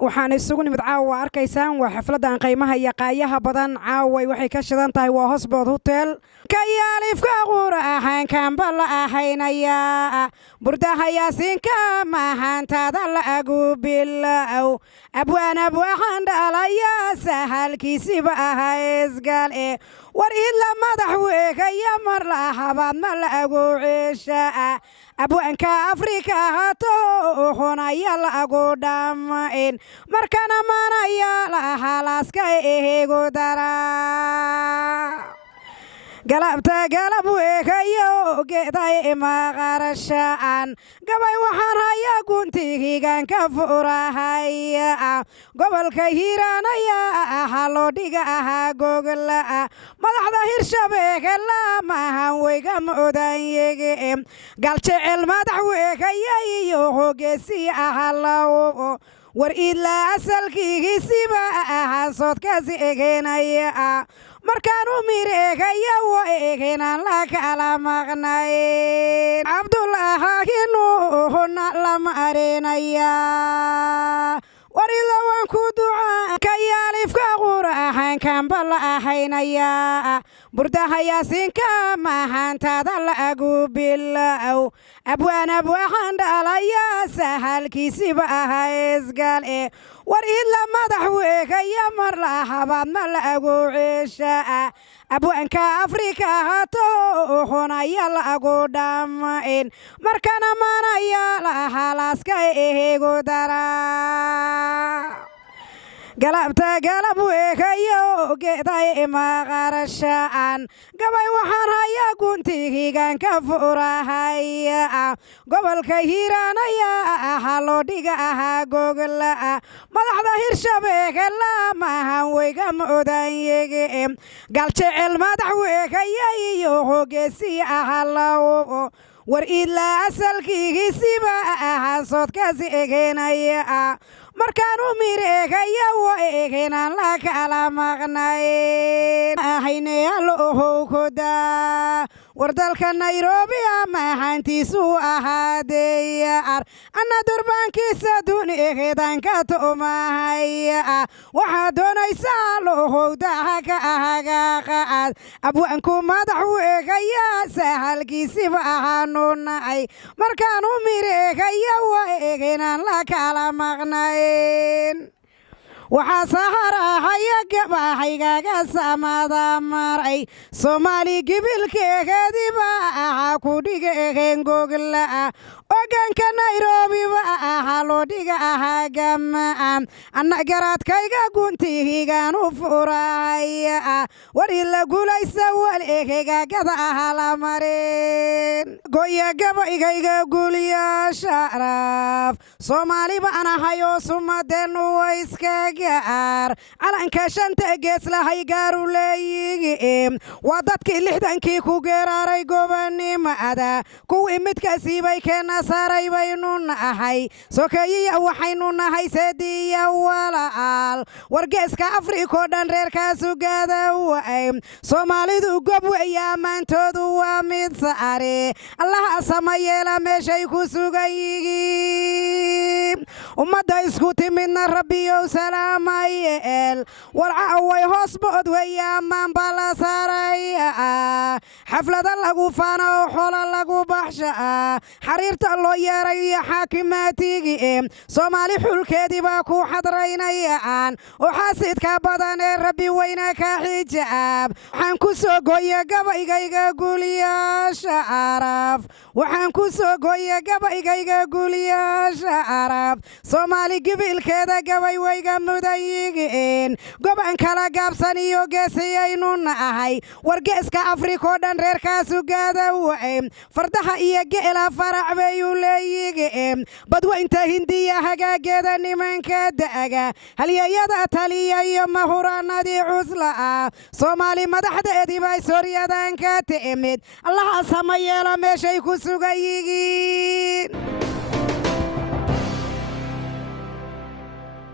waxaan isugu nimid caawa arkaysaan waa xafladan qiimaha iyo qaayaha badan caaway waxay ka shidan tahay waa Hosbod Hotel kayaalifka qurahan kamba la ahaynaya burdaha yaasinka mahantada la agu bilow abwaana waxaan dhalaya sahalkiisiba ahaysgal war ila madaxweynaya mar la habad ma la agu ceesha abwaanka Afrika hato honaya la agu dhamayn markana manaya la halaaska eego dara galabta galab weekayo geeday ma qarashaan gabay waxaan haya guntigigan ka furahaya gobolka Hiiranaya halo dhiga gogla madaxda Hirshabeelle lamahan weyga moodanyege galceel madax weekaya iyo hogeesi halo war ila asalkiisiba soodkaasi egenaya markaan u mireegaya waa eegnaan la kala maqnay Abdullah hina lama areenaya warila waan ku ducaa kayaalifka qurahan kamba la ahaynaya burdaha yaasinka mahantada la agu bilow abwaana waxaan dhalaya sahalkiisiba ahaysgal war ila madaxweynaya mar la habad ma la agu ceesha abwaanka Afrika hato honaya la agu dhamayn markana manaya la halaaska eego dara galabta galab weekayo geeday ma qarashaan gabay waxaan haya guntigigan ka furahaya gobolka Hiiranaya halo dhiga gogla madaxda Hirshabeelle lamahan weyga moodanyege galceel madax weekaya iyo hogeesi halo war ila asalkiisiba soodkaasi egenaya markaan u mireegaya waa eegnaan la kala maqnay ahaynayaalo howkoda war dalka Nairobi mahantiisu ahaadaya ana durbaankiisa duunigeedan ka tumahay waxa doonaysaa lohowdaha ka ahagaaqaad abwaanku madaxweynaya sahalkiisiba ahaanunay markaan u mireegaya waa eegnaan la kala maqnay waxa saharahaya gabahaygaga samada maray Soomaali gibilkeediba ku dhigeen gogla ogaanka Nairobi halo dhiga gama anna garadkayga guntigigan u furaya war ila guulaysa wal eega gada hala mareen goya gabaygayga guuliya sharaf Soomaali baan hayo sumaden wayska gaar calanka shanta gees lahay gaaru leeyigeen waa dadkii 60kii ku geeraray gobanimada kuwii midkaasi bay keena saray baynu nahay sokeeyiya waxaynu nahay seediya walaal wargeeska Afrika dhan reerkaasu gaada way Soomaalidu gob weeyaa maantoodu waa mid saare Allah samayeela meeshay ku sugayiin umada isku timidna rabbiyow salaamayeel warca way Hosbod weeyaa maan bala saaraya xaflada lagu faano xoolo lagu baxsha xariirta loo yeeray xaakimaatigi Soomaali xulkeediba ku xadraynayaan oo xasidka badan ee rabbi weyna ka xijaab waxaan ku soo gooyay gabaygayga guuliya sharaf waxaan ku soo gooyay gabaygayga guuliya sharaf Soomaali gibilkeeda gabay wayga mudayigeen goban kala gaabsan iyo geesayaynu nahay wargeeska Afrika dhan reerkaasu gaada way fardaha iyo geela farac bay u leeyigeen badweynta Hindiya hagaageeda nimanka daaga halyayada taliya iyo mahuranadii cusla Soomaali madaxdeedii bay Sooriyadan ka timid Allah samayeela meeshay ku sugayiin